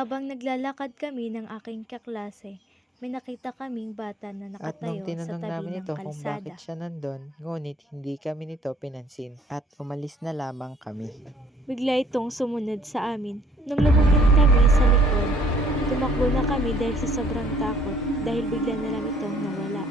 Habang naglalakad kami ng aking kaklase, may nakita kaming bata na At nung nakatayo sa tinanong tabi namin ng ito kung bakit kalsada. siya nandun, ngunit hindi kami nito pinansin at umalis na lamang kami. Bigla itong sumunod sa amin. Nung lumapit kami sa likod, tumakbo na kami dahil sa sobrang takot dahil bigla na lang itong nawala.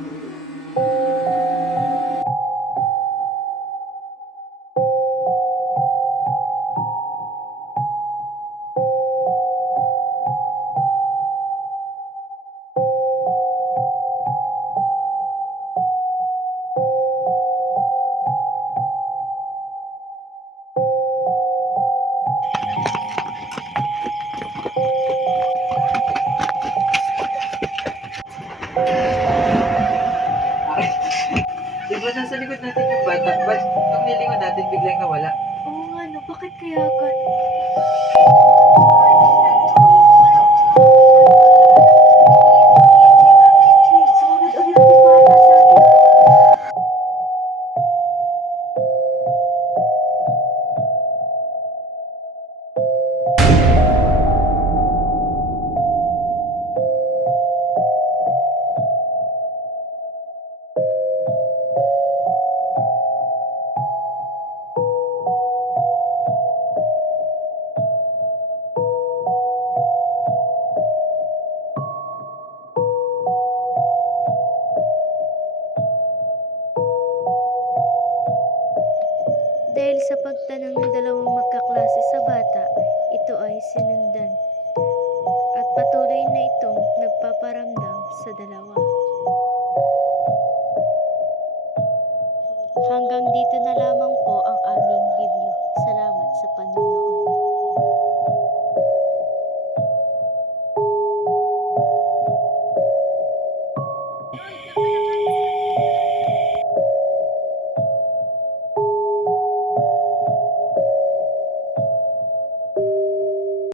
Di ba nasa likod natin yung bata? Ba't nung nilingon natin biglang nawala? Oo nga no, bakit kaya ganun? Sumunod ulit yung bata sa akin. Dahil sa pagtanong ng dalawang magkaklase sa bata, ito ay sinundan at patuloy na itong nagpaparamdam sa dalawa. Hanggang dito na lamang